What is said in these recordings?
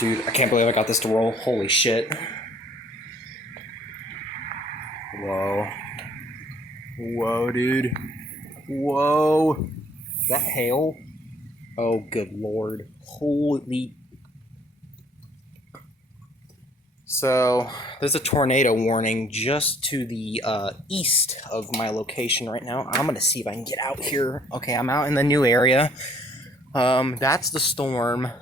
Dude, I can't believe I got this to roll. Holy shit. Whoa. Whoa, dude. Whoa. Is that hail? Oh, good lord. Holy. So, there's a tornado warning just to the east of my location right now. I'm gonna see if I can get out here. Okay, I'm out in the new area. That's the storm.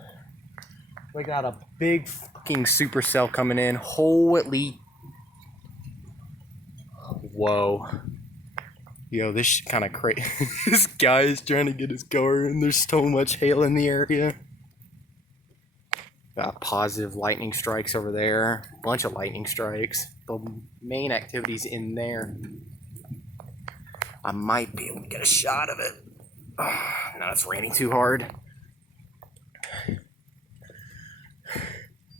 We got a big fucking supercell coming in. Holy. Whoa. Yo, this kind of crazy. This guy is trying to get his car and there's so much hail in the area. Got positive lightning strikes over there. Bunch of lightning strikes. The main activity's in there. I might be able to get a shot of it. No, it's raining too hard.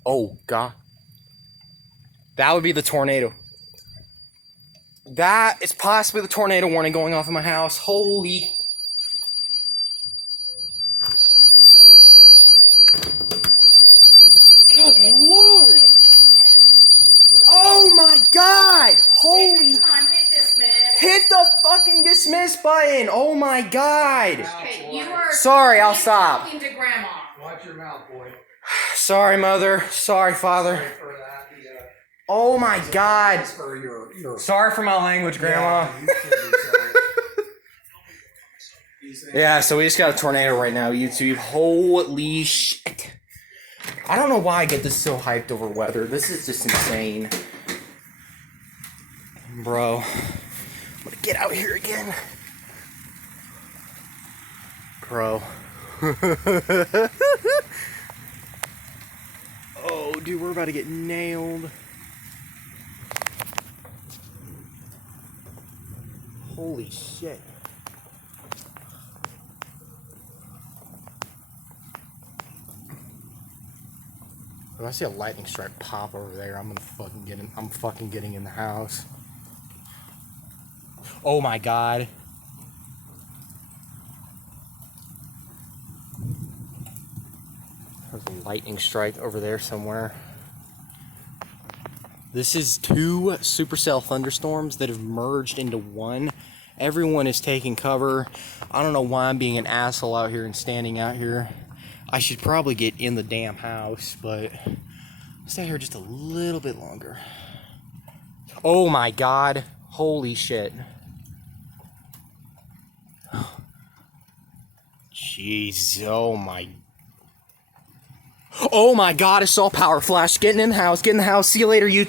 Oh, God. That would be the tornado. That is possibly the tornado warning going off in my house. Holy. Good lord. Oh my god. Holy. Come on, hit dismiss. Hit the fucking dismiss button. Oh my god. Okay, you are. Sorry, I'll stop. Talking to grandma. Watch your mouth, boy. Sorry, mother. Sorry, father. Sorry for that. Oh my god. For your Sorry for my language, grandma. Yeah, you should be sorry. Yeah, so we just got a tornado right now, YouTube. Holy shit. I don't know why I get this so hyped over weather. This is just insane. Bro. I'm gonna get out here again. Bro. Oh, dude, we're about to get nailed. Holy shit. If I see a lightning strike pop over there, I'm fucking getting in the house. Oh my god. There's a lightning strike over there somewhere. This is 2 supercell thunderstorms that have merged into one. Everyone is taking cover. I don't know why I'm being an asshole out here and standing out here. I should probably get in the damn house, but stay here just a little bit longer. Oh my god. Holy shit. Jeez, oh my. Oh my god, I saw power flash. Getting in the house, see you later, YouTube.